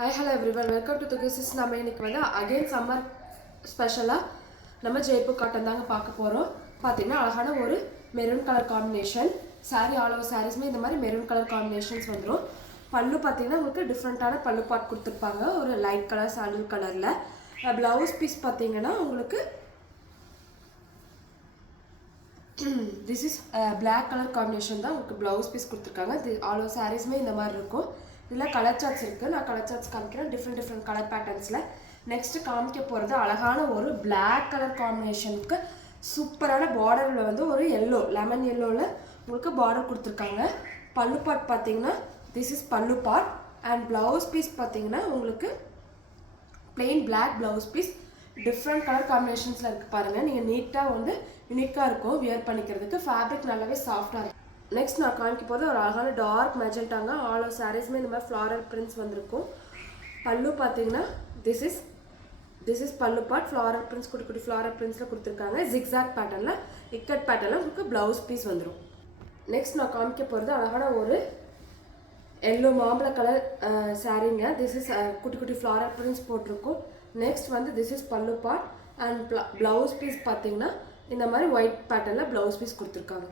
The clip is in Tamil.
Hi hello everyone, welcome to துகிசிஸ். நம்ம இன்னைக்கு வந்து அகைன் சம்மர் ஸ்பெஷலாக நம்ம ஜெய்ப்பூர் காட்டன் தாங்க பார்க்க போகிறோம். பார்த்தீங்கன்னா அழகான ஒரு maroon colour combination sari. All over சாரீஸ்மே இந்த மாதிரி மெரூன் கலர் காம்பினேஷன்ஸ் வந்துடும். பல்லு பார்த்தீங்கன்னா உங்களுக்கு டிஃப்ரெண்ட்டான பல்லு பாட் கொடுத்துருப்பாங்க, ஒரு லைட் கலர் சாண்டில் கலரில். ப்ளவுஸ் பீஸ் பார்த்தீங்கன்னா உங்களுக்கு this is black colour combination தான் உங்களுக்கு ப்ளவுஸ் பீஸ் கொடுத்துருக்காங்க. ஆல் ஓவர் சாரீஸ்மே இந்த மாதிரி இருக்கும். இதில் கலர் சார்ட்ஸ் இருக்குது, நான் கலர் சார்ட்ஸ் காமிக்கிறேன் டிஃப்ரெண்ட் கலர் பேட்டர்ன்ஸில். நெக்ஸ்ட்டு காமிக்க போகிறது அழகான ஒரு பிளாக் கலர் காம்பினேஷனுக்கு சூப்பரான பார்டரில் வந்து ஒரு எல்லோ, லெமன் எல்லோவில் உங்களுக்கு பார்டர் கொடுத்துருக்காங்க. பல்லு பாட் பார்த்தீங்கன்னா திஸ் இஸ் பல்லு பாட். அண்ட் ப்ளவுஸ் பீஸ் பார்த்தீங்கன்னா உங்களுக்கு plain black blouse piece. Different colour காம்பினேஷன்ஸில் இருக்குது பாருங்கள். நீங்கள் நீட்டாக வந்து யூனிக்காக இருக்கும் வியர் பண்ணிக்கிறதுக்கு. ஃபேப்ரிக் நல்லாவே சாஃப்டாக இருக்கும். நெக்ஸ்ட் நான் காமிக்க போது ஒரு அழகான டார்க் மெஜெண்டாங்க. ஆல் ஓவர் சாரீஸ்மே இந்த மாதிரி ஃப்ளாரல் பிரிண்ட்ஸ் வந்திருக்கும். பல்லு பார்த்தீங்கன்னா திஸ் இஸ் பல்லு பாட். ஃப்ளாரல் பிரிண்ட்ஸ், குட்டி குட்டி ஃப்ளாரல் பிரிண்ட்ஸில் கொடுத்துருக்காங்க. ஜிக்ஸாக் பேட்டர்னில், இக்கட் பேட்டர்னில் உங்களுக்கு ப்ளவுஸ் பீஸ் வந்துடும். நெக்ஸ்ட் நான் காமிக்க போகிறது அழகான ஒரு எல்லோ மாம்பழ கலர் சாரீங்க. திஸ் இஸ் குட்டி குட்டி ஃப்ளாரல் பிரிண்ட்ஸ் போட்டிருக்கும். நெக்ஸ்ட் வந்து திஸ் இஸ் பல்லு பாட். அண்ட் ப்ளவுஸ் பீஸ் பார்த்தீங்கன்னா இந்த மாதிரி ஒயிட் பேட்டர்னில் ப்ளவுஸ் பீஸ் கொடுத்துருக்காங்க.